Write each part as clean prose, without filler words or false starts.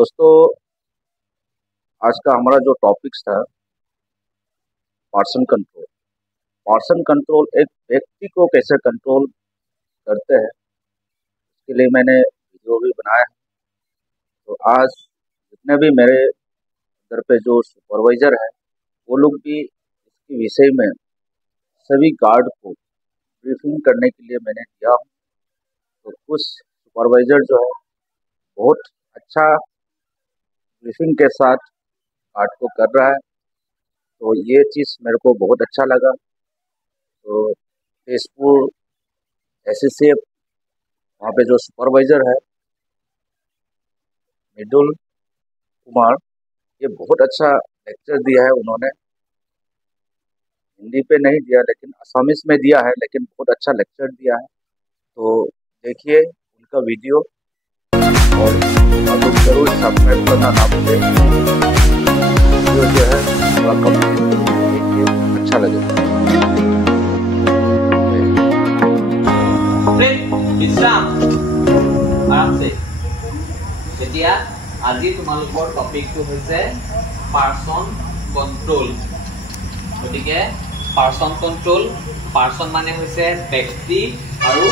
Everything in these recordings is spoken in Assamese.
दोस्तों, आज का हमारा जो टॉपिक्स था पर्सन कंट्रोल। पर्सन कंट्रोल एक व्यक्ति को कैसे कंट्रोल करते हैं, इसके लिए मैंने वीडियो भी बनाया है। तो आज जितने भी मेरे घर पे जो सुपरवाइजर है वो लोग भी इसके विषय में सभी गार्ड को ब्रीफिंग करने के लिए मैंने दिया हूँ। तो कुछ सुपरवाइजर जो है बहुत अच्छा ब्रीफिंग के साथ गार्ड को कर रहा है, तो ये चीज़ मेरे को बहुत अच्छा लगा। तो तेजपुर एसएसएफ वहाँ पे जो सुपरवाइजर है मृदुल कुमार, ये बहुत अच्छा लेक्चर दिया है। उन्होंने हिंदी पे नहीं दिया लेकिन असमीज में दिया है, लेकिन बहुत अच्छा लेक्चर दिया है। तो देखिए उनका वीडियो और आप लोग जरूर सब्सक्राइब करना ना भूलें। वीडियो जो है थोड़ा कंप्लीट देखिए, अच्छा लगेगा। विश्राम आराम से। এতিয়া আজি তোমালোকৰ টপিকটো হৈছে পাৰ্সন কন্ট্ৰোল। গতিকে পাৰ্সন কন্ট্ৰোল, পাৰ্সন মানে হৈছে ব্যক্তি আৰু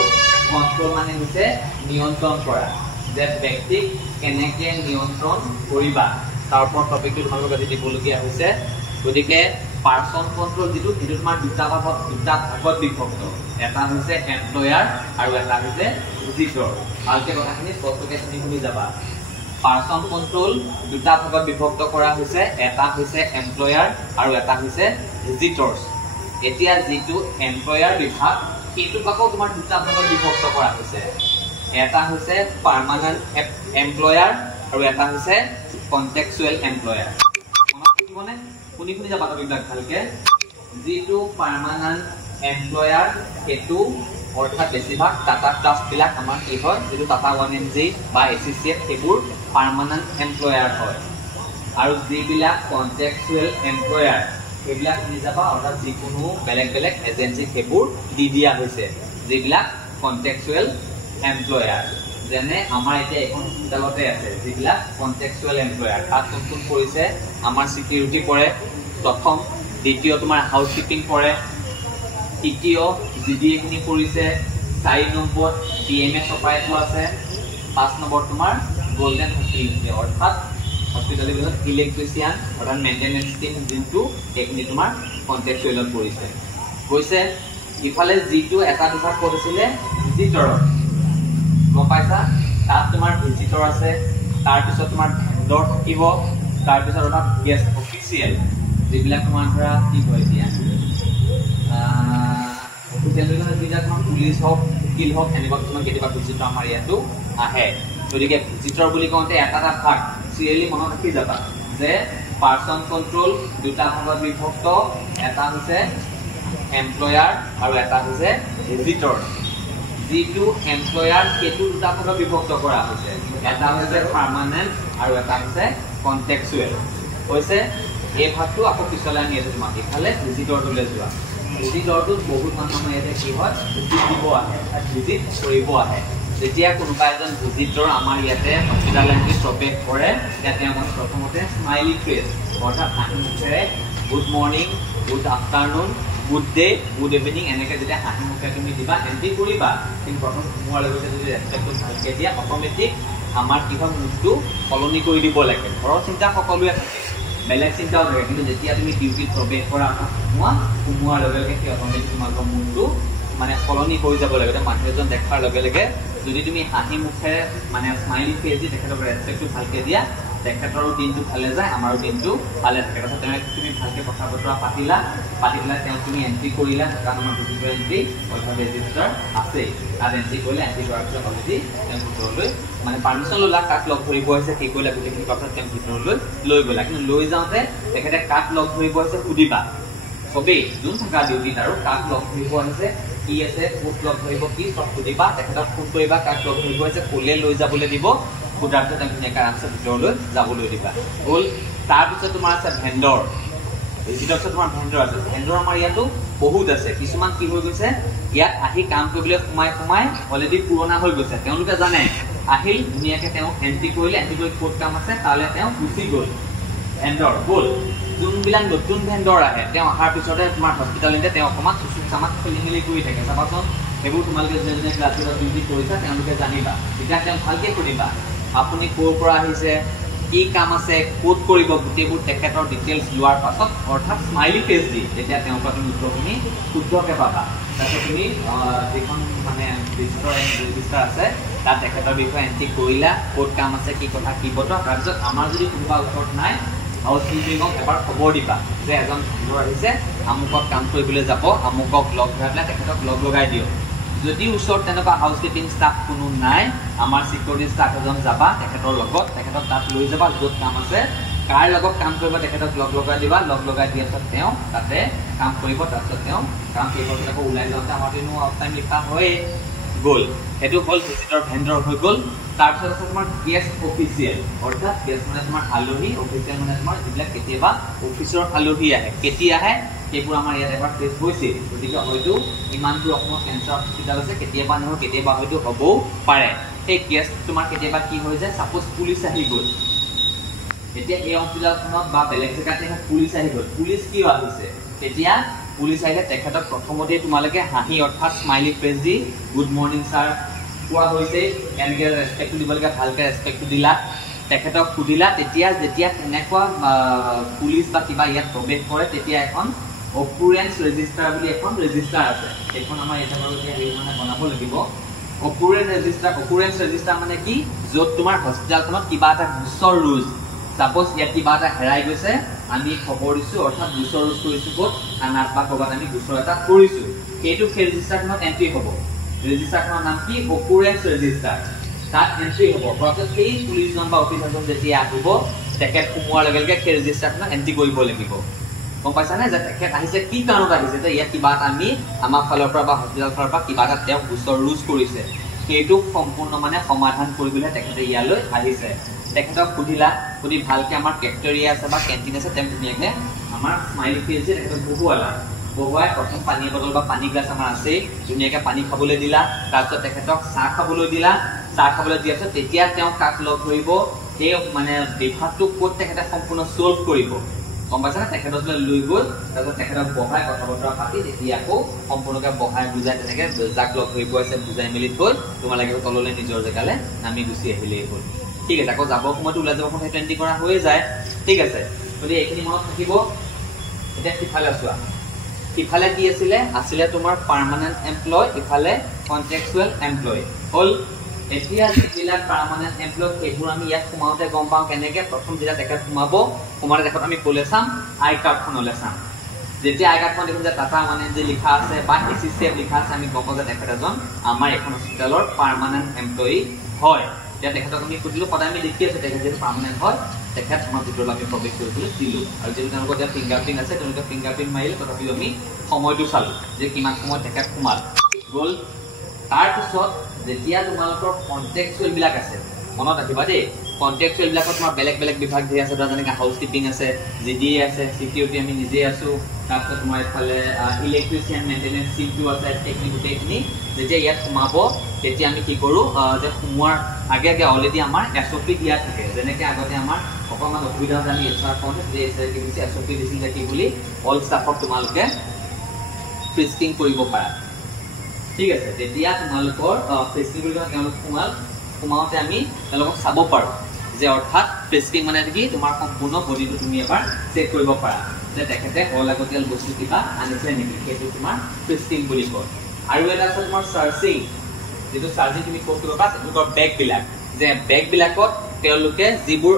কন্ট্ৰোল মানে হৈছে নিয়ন্ত্ৰণ কৰা। যে ব্যক্তিক কেনেকৈ নিয়ন্ত্ৰণ কৰিবা তাৰ ওপৰত টপিকটো তোমালোকক আজি দিবলগীয়া হৈছে। গতিকে পাৰ্সন কন্ট্ৰোল যিটো তোমাৰ দুটা ভাগত বিভক্ত। এটা হৈছে এমপ্লয়াৰ আৰু এটা হৈছে ভিজিটৰ। ভালকে কথাখিনি স্পষ্টকৈ শুনি যাবা। পাৰ্সন কন্ট্ৰোল দুটা ভাগত বিভক্ত কৰা হৈছে, এটা হৈছে এমপ্লয়াৰ আৰু এটা হৈছে ভিজিটৰ্ছ। এতিয়া যিটো এমপ্লয়াৰ বিভাগ সেইটো আকৌ তোমাৰ দুটা ভাগত বিভক্ত কৰা হৈছে। এটা হৈছে পাৰ্মানেণ্ট এমপ্লয়াৰ আৰু এটা হৈছে কন্টেক্সুৱেল এমপ্লয়াৰ। মনত থাকিবনে? শুনি যাবা টপিকবিলাক ভালকে। যিটো পাৰ্মানেণ্ট এমপ্লয়াৰ সেইটো অৰ্থাৎ বেছিভাগ টাটা ট্ৰাষ্টবিলাক আমাৰ কি হয়, যিটো টাটা 1mg বা এচিচিএফ সেইবোৰ পাৰ্মানেণ্ট এমপ্লয়াৰ হয়। আৰু যিবিলাক কন্টেক্সুৱেল এমপ্লয়াৰ সেইবিলাক শুনি যাবা, অৰ্থাৎ যিকোনো বেলেগ বেলেগ এজেঞ্চিক সেইবোৰ দি দিয়া হৈছে যিবিলাক কন্টেক্সুৱেল এমপ্লয়াৰ। যেনে আমাৰ এতিয়া এখন হস্পিটেলতে আছে যিবিলাক কন্টেক্সুৱেল এমপ্লয়াৰ। তাত কোন পৰিছে? আমাৰ চিকিউৰিটি পৰে প্ৰথম, দ্বিতীয় তোমাৰ হাউচ কিপিং পৰে, তৃতীয় জিডিএখিনি পৰিছে, 4 নম্বৰ ডিএমএছ অপাৰেটৰ আছে, 5 নম্বৰ তোমাৰ গোল্ডেন হস্পিটেল অৰ্থাৎ হস্পিটেলৰ ভিতৰত ইলেক্ট্ৰিচিয়ান অৰ্থাৎ মেইনটেনেন্স টিম যোনটো সেইখিনি তোমাৰ কন্টেক্সুৱেলত পৰিছে। গৈছে ইফালে যিটো এটা বিভাগ কৰিছিলে ভিজিটৰৰ, গম পাইছা? তাত তোমাৰ ভিজিটৰ আছে, তাৰপিছত তোমাৰ ভেণ্ডৰ থাকিব, তাৰপিছত এটা গেষ্ট অফিচিয়েল যিবিলাক তোমাৰ ধৰা কি কয় এতিয়া যিবিলাক পুলিচ হওক উকিল হওক এনেকুৱা তোমাৰ কেতিয়াবা ভিজিটৰ আমাৰ ইয়াতো আহে। গতিকে ভিজিটৰ বুলি কওঁতে এটা ভাগ চিৰিয়েলি মনত ৰাখি যাবা যে পাৰ্সন কন্ট্ৰোল দুটা ভাগত বিভক্ত, এটা হৈছে এমপ্লয়াৰ আৰু এটা হৈছে ভিজিটৰ। যিটো এমপ্লয়াৰ সেইটো দুটা ভাগত বিভক্ত কৰা হৈছে, এটা হৈছে পাৰ্মানেণ্ট আৰু এটা হৈছে কন্টেক্সুৱেল। হৈছে এই ভাগটো আকৌ পিছলৈ আনি আছে তোমাক ইফালে ভিজিটৰটোলৈ যোৱা। ভিজিটৰটোত বহুত মানুহ ইয়াতে কি হয় ভিজিট দিব আহে, ভিজিট কৰিব আহে। যেতিয়া কোনোবা এজন ভিজিটৰ আমাৰ ইয়াতে হস্পিটেল আহি প্ৰৱেশ কৰে, তেতিয়া তেওঁলোকে প্ৰথমতে স্মাইলি ফেচ অৰ্থাৎ হাঁহি মুখেৰে good morning, good afternoon, good day, good evening এনেকৈ যেতিয়া হাঁহি মুখেৰে তুমি দিবা এণ্ট্ৰি কৰিবা, কিন্তু প্ৰথম সোমোৱাৰ লগতে যদি ৰেচপেক্টটো ভালকৈ দিয়া অট'মেটিক আমাৰ কি হয় মুখটো সলনি কৰি দিব লাগে। ঘৰৰ চিন্তা সকলোৱে থাকে, বেলেগ চিন্তাও থাকে, কিন্তু যেতিয়া তুমি ডিউটিত প্ৰৱেশ কৰা সোমোৱাৰ লগে লগে সেই অট'মেটিক তোমালোকৰ মুখটো মানে সলনি হৈ যাব লাগে। মানুহ এজন দেখাৰ লগে লগে যদি তুমি হাঁহি মুখেৰে মানে স্মাইলি ফেচ দি তেখেতক ৰেচপেক্টটো ভালকৈ দিয়া, তেখেতৰো দিনটো ভালে যায়, আমাৰো দিনটো ভালে থাকে। তাৰপিছত তেওঁলোকে তুমি ভালকৈ কথা বতৰা পাতি পেলাই তেওঁক তুমি এণ্ট্ৰি কৰিলা, কাৰণ আমাৰ ভিজিটৰ এণ্ট্ৰি অৰ্থাৎ ৰেজিষ্টাৰ আছেই, তাত এণ্ট্ৰি কৰিলে এণ্ট্ৰি কৰাৰ পিছত অলৰেডি তেওঁ ভিতৰলৈ মানে পাৰ্মিশ্যন ল'লা, কাক লগ ধৰিব হৈছে ঠিক কৰিলা, গোটেইখিনি কথা তেওঁ ভিতৰলৈ লৈ গ'লা। কিন্তু লৈ যাওঁতে তেখেতে কাক লগ ধৰিব হৈছে সুধিবা চবেই, যোন থকা ডিউটিত আৰু কাক লগ ধৰিব আহিছে, কি আছে, ক'ত লগ ধৰিব কি চব সুধিবা, তেখেতক ফোন কৰিবা কাক লগ ধৰিব হৈছে, ক'লে লৈ যাবলৈ দিব, সোধাৰ পিছত তেওঁ ধুনীয়াকৈ আৰামছে ভিতৰলৈ যাবলৈ দিবা। হ'ল তাৰপিছত তোমাৰ আছে ভেণ্ডৰ। ভিজিটৰ পিছত তোমাৰ ভেণ্ডৰ আছে। ভেণ্ডৰ আমাৰ ইয়াতো বহুত আছে। কিছুমান কি হৈ গৈছে, ইয়াত আহি কাম কৰিবলৈ সোমাই অলৰেডি পুৰণা হৈ গৈছে। তেওঁলোকে জানে আহিল ধুনীয়াকৈ তেওঁ এণ্ট্ৰি কৰিলে, এণ্ট্ৰি কৰি ক'ত কাম আছে তালৈ তেওঁ গুচি গ'ল, ভেণ্ডৰ গ'ল। যোনবিলাক নতুন ভেণ্ডৰ আহে তেওঁ অহাৰ পিছতে তোমাৰ হস্পিটেলতে তেওঁ অকণমান চুচুক চামাক খেলি মেলি কৰি থাকে, চাবাচোন সেইবোৰ তোমালোকে যোনে যোনে ক্লাছত ডিউটি কৰিছা তেওঁলোকে জানিবা। তেতিয়া তেওঁ ভালকৈ সুধিবা আপুনি ক'ৰ পৰা আহিছে, কি কাম আছে, ক'ত কৰিব, গোটেইবোৰ তেখেতৰ ডিটেইলছ লোৱাৰ পাছত অৰ্থাৎ স্মাইলি ফেচ দি তেতিয়া তেওঁৰ পৰা তুমি উত্তৰখিনি শুদ্ধকৈ পাবা। তাৰপিছত তুমি যিখন মানে ভিজিটৰ ৰেজিষ্টাৰ আছে তাত তেখেতৰ বিষয়ে এণ্ট্ৰি কৰিলা, ক'ত কাম আছে, কি কথা কি বতৰা। তাৰপিছত আমাৰ যদি কোনোবা ওচৰত নাই হাউচ কিপিঙক এবাৰ খবৰ দিবা যে এজন ভেণ্ডৰ আহিছে, আমুকক কাম কৰিবলৈ যাব, আমুকক লগ ধৰাই পেলাই তেখেতক লগ লগাই দিয়ক। যদি ওচৰত তেনেকুৱা হাউচ কিপিং ষ্টাফ কোনো নাই, আমাৰ ছিকিউৰিটি ষ্টাফ এজন যাবা তেখেতৰ লগত, তেখেতক তাত লৈ যাবা য'ত কাম আছে, কাৰ লগত কাম কৰিব তেখেতক লগ লগাই দিবা, লগ লগাই দিয়াৰ পিছত তেওঁ তাতে কাম কৰিব। তাৰপিছত তেওঁ কাম কৰিব আকৌ ওলাই যাওঁতে আমাৰ কিন্তু অফ টাইম লিখা হয়েই গ'ল। সেইটো হ'ল ভিজিটৰ ভেণ্ডৰ হৈ গ'ল। তাৰপিছত আছে তোমাৰ গেষ্ট অফিচিয়েল, অৰ্থাৎ গেষ্ট মানে তোমাৰ আলহী, অফিচিয়েল মানে তোমাৰ যিবিলাক কেতিয়াবা অফিচৰ আলহী আহে। কেতিয়া আহে সেইবোৰ আমাৰ ইয়াত এবাৰ ফেচ হৈছে, গতিকে হয়তো ইমানবোৰ অসমত কেঞ্চাৰ হস্পিটেল আছে, কেতিয়াবা নহয় কেতিয়াবা হয়তো হ'বও পাৰে। সেই গেষ্ট তোমাৰ কেতিয়াবা কি হৈ যায়, ছাপ'জ পুলিচ আহি গ'ল, এতিয়া এই হস্পিটেলখনত বা বেলেগ জেগাত পুলিচ আহি গ'ল, পুলিচ কিয় আহিছে, তেতিয়া পুলিচ আহিলে তেখেতক প্ৰথমতে তোমালোকে হাঁহি অৰ্থাৎ স্মাইলি ফেচ দি গুড মৰ্ণিং ছাৰ কোৱা হৈছে, এনেকৈ ৰেচপেক্টটো দিব লাগে, ভালকৈ ৰেচপেক্টটো দিলা, তেখেতক সুধিলা। তেতিয়া যেতিয়া তেনেকুৱা পুলিচ বা কিবা ইয়াত প্ৰৱেশ কৰে তেতিয়া এখন অকুৰেঞ্চ ৰেজিষ্টাৰ বুলি এখন ৰেজিষ্টাৰ আছে, সেইখন আমাৰ ইয়াতে বাৰু এতিয়া হেৰি মানে বনাব লাগিব। অকুৰেঞ্চ ৰেজিষ্টাৰ মানে কি, য'ত তোমাৰ হস্পিটেলখনত কিবা এটা গোচৰ ৰুজ, ছাপ'জ ইয়াত কিবা এটা হেৰাই গৈছে, আমি খবৰ দিছোঁ অৰ্থাৎ গোচৰ ৰুজ কৰিছোঁ ক'ত, থানাত বা ক'ৰবাত আমি গোচৰ এটা কৰিছোঁ, সেইটো সেই ৰেজিষ্টাৰখনত এণ্ট্ৰি হ'ব। ৰেজিষ্টাৰখনৰ নাম কি, অকুৰেঞ্চ ৰেজিষ্টাৰ, তাত এণ্ট্ৰি হ'ব। তাৰপিছত সেই পুলিচজন বা অফিচাৰজন যেতিয়া আহিব তেখেত সোমোৱাৰ লগে লগে সেই ৰেজিষ্টাৰখনত এণ্ট্ৰি কৰিব লাগিব। গম পাইছানে যে তেখেত আহিছে কি কাৰণত আহিছে, যে ইয়াত কিবা এটা আমি আমাৰ ফালৰ পৰা বা হস্পিটেলৰ ফালৰ পৰা কিবা এটা তেওঁক গোচৰ ৰুজ কৰিছে, সেইটোক সম্পূৰ্ণ মানে সমাধান কৰিবলৈ তেখেতে ইয়ালৈ আহিছে। তেখেতক সুধিলা, সুধি ভালকৈ আমাৰ কেফেটেৰিয়া আছে বা কেণ্টিন আছে, তেওঁ ধুনীয়াকৈ আমাৰ স্মাইলি ফেচ দিয়ে তেখেতক বহুৱালা, বহুৱাই প্ৰথম পানী বটল বা পানী গ্লাছ আমাৰ আছেই, ধুনীয়াকৈ পানী খাবলৈ দিলা। তাৰপিছত তেখেতক চাহ খাবলৈ দিলা, চাহ খাবলৈ দিয়াৰ পিছত তেতিয়া তেওঁ কাক লগ ধৰিব, সেই মানে বিভাগটো ক'ত তেখেতে সম্পূৰ্ণ ছল্ভ কৰিব, গম পাইছানে, তেখেতক লৈ গ'ল। তাৰপিছত তেখেতক বহাই কথা বতৰা পাতি তেতিয়া আকৌ সম্পূৰ্ণকৈ বহাই বুজাই তেনেকৈ যাক লগ ধৰিব আছে বুজাই মেলি থৈ তোমালোকে তললৈ নিজৰ জেগালৈ নামি গুচি আহিলেই হ'ল। ঠিক আছে, আকৌ যাবৰ সময়তো ওলাই যাবৰ সময়ত সেইটো এণ্ট্ৰি কৰা হৈয়ে যায়। ঠিক আছে, গতিকে এইখিনি মনত থাকিব। এতিয়া সিফালে চোৱা, ইফালে কি আছিলে তোমাৰ পাৰ্মানেণ্ট এমপ্লয়, ইফালে কণ্ট্ৰেকচুৱেল এমপ্লয় হ'ল। এতিয়া যিবিলাক পাৰ্মানেণ্ট এমপ্লয় সেইবোৰ আমি ইয়াত সোমাওঁতে গম পাওঁ কেনেকৈ, প্ৰথম যেতিয়া তেখেত সোমাওঁতে তেখেত আমি ক'লে চাম, আই কাৰ্ডখনলৈ চাম। যেতিয়া আই কাৰ্ডখন দেখোঁ যে টাটা মানে যে লিখা আছে বা ACCF লিখা আছে, আমি গম পাওঁ যে তেখেত এজন আমাৰ এখন হস্পিটেলৰ পাৰ্মানেণ্ট এমপ্লয়ী হয়। এতিয়া তেখেতক আমি সুধিলোঁ, সদায় আমি দেখি আছোঁ তেখেত যিহেতু পাৰ্মানেণ্ট হয়, তেখেত আমাৰ ভিতৰলৈ আমি প্ৰৱেশ কৰিবলৈ দিলোঁ। আৰু যিহেতু তেওঁলোকৰ এতিয়া ফিংগাৰপ্ৰিণ্ট আছে, তেওঁলোকে ফিংগাৰপ্ৰিণ্ট মাৰিলে, তথাপিও আমি সময়টো চালোঁ যে কিমান সময়ত তেখেত সোমাল গ'ল। তাৰপিছত যেতিয়া তোমালোকৰ কণ্ট্ৰেকচুৱেলবিলাক আছে, মনত ৰাখিবা দেই, কণ্ট্ৰেকচুৱেলবিলাকত তোমাৰ বেলেগ বেলেগ বিভাগ ধৰি আছে, ধৰা যেনেকৈ হাউচ কিপিং আছে, GDA আছে, চিকিউৰিটি আমি নিজেই আছোঁ, তাৰপিছত তোমাৰ এইফালে ইলেক্ট্ৰিচিয়ান মেইনটেনেঞ্চ চিমটো আছে, টেকনিক গোটেইখিনি যেতিয়া ইয়াত সোমাব তেতিয়া আমি কি কৰোঁ, যে সোমোৱাৰ আগে আগে অলৰেডি আমাৰ SOP দিয়া থাকে। যেনেকৈ আগতে আমাৰ অকণমান অসুবিধা হৈছে, আমি HR কওঁতে যে SOP দিছিল যে কি বুলি অল ষ্টাফক তোমালোকে ফ্ৰিস্কিং কৰিব পাৰা। ঠিক আছে, তেতিয়া তোমালোকৰ ফ্ৰিস্কিং কৰিব তেওঁলোক সোমাওঁতে আমি তেওঁলোকক চাব পাৰোঁ যে অৰ্থাৎ ফ্ৰিস্কিং মানে কি, তোমাৰ সম্পূৰ্ণ বডিটো তুমি এবাৰ চেক কৰিব পাৰা যে তেখেতে অলাগতিয়াল বস্তু কিবা আনিছে নেকি, সেইটো তোমাৰ ফ্ৰিস্কিং বুলি কয়। আৰু এটা আছে তোমাৰ চাৰ্চিং, যিটো চাৰ্চিং তুমি ক'ত কৰিব পাৰা, তেওঁলোকৰ বেগবিলাক, যে বেগবিলাকত তেওঁলোকে যিবোৰ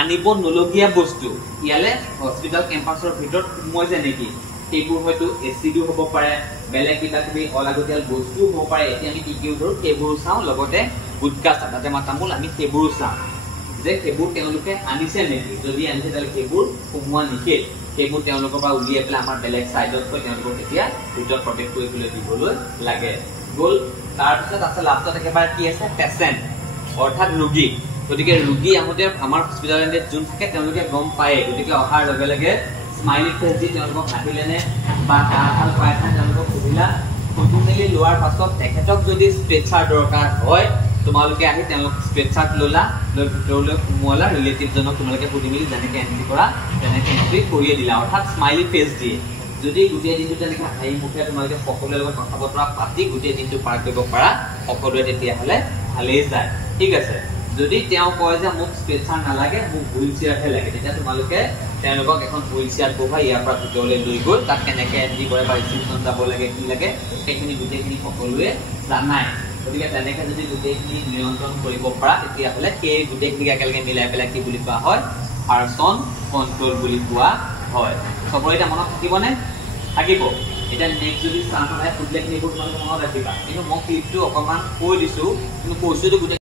আনিব নলগীয়া বস্তু ইয়ালে হস্পিটেল কেম্পাছৰ ভিতৰত সোমাইছে নেকি, সেইবোৰ হয়তো এচিডো হ'ব পাৰে, বেলেগ কিবা কিবি অলাগতিয়াল বস্তুও হ'ব পাৰে। এতিয়া আমি কি কৰোঁ, সেইবোৰো চাওঁ, লগতে গুটকা চাটাতে তামোল আমি সেইবোৰো চাওঁ যে সেইবোৰ তেওঁলোকে আনিছে নেকি, যদি আনিছে তেতিয়াহ'লে সেইবোৰ সোমোৱা নিষেধ, সেইবোৰ তেওঁলোকৰ পৰা উলিয়াই পেলাই আমাৰ বেলেগ ছাইডত গৈ তেওঁলোকক তেতিয়া ভিতৰত প্ৰৱেশ কৰিবলৈ দিবলৈ লাগে গ'ল। তাৰপিছত আছে লাষ্টত একেবাৰে কি আছে, পেচেণ্ট অৰ্থাৎ ৰোগী। গতিকে ৰোগী আহোঁতে আমাৰ হস্পিটেলত যোন থাকে তেওঁলোকে গম পায়, গতিকে অহাৰ লগে লগে স্মাইলি ফেচ দি তেওঁলোকক আহিলেনে বা ভাল পাইছে তেওঁলোকক সুধিলা, সুধি মেলি লোৱাৰ পাছত তেখেতক যদি ষ্ট্ৰেচাৰ দৰকাৰ হয় তোমালোকে আহি তেওঁলোক স্পেচাৰ্ট ল'লা, লৈ ভিতৰলৈ সোমোৱালা, ৰিলেটিভজনক তোমালোকে সুধি মেলি যেনেকৈ এণ্ট্ৰি কৰা তেনেকৈ এণ্ট্ৰি কৰিয়ে দিলা, অৰ্থাৎ স্মাইলি ফেচ দিয়ে। যদি গোটেই দিনটো তেনেকৈ হাঁহি মুখে তোমালোকে সকলোৰে লগত কথা বতৰা পাতি গোটেই দিনটো পাৰ কৰিব পাৰা সকলোৱে তেতিয়াহ'লে ভালেই যায়, ঠিক আছে। যদি তেওঁ কয় যে মোক স্পেচাৰ নালাগে, মোক হুইল চেয়াৰহে লাগে, তেতিয়া তোমালোকে তেওঁলোকক এখন হুইল চেয়াৰ বহাই ইয়াৰ পৰা ভিতৰলৈ লৈ গৈ তাত কেনেকৈ এণ্ট্ৰি কৰে বা ৰিচিপশ্যন যাব লাগে কি লাগে সেইখিনি গোটেইখিনি সকলোৱে জানাই। গতিকে তেনেকৈ যদি গোটেইখিনি নিয়ন্ত্ৰণ কৰিব পাৰা তেতিয়াহ'লে সেই গোটেইখিনিক একেলগে মিলাই পেলাই কি বুলি কোৱা হয়, পাৰ্চন কণ্ট্ৰল বুলি কোৱা হয়। চবৰে এতিয়া মনত থাকিবনে? থাকিব। এতিয়া নেক্সট যদি চান্স আহে সুধিলেখিনিবোৰ তোমালোকে মনত ৰাখিবা, কিন্তু মই ক্লিপটো অকণমান কৈ দিছোঁ, কিন্তু কৈছোঁতো গোটেই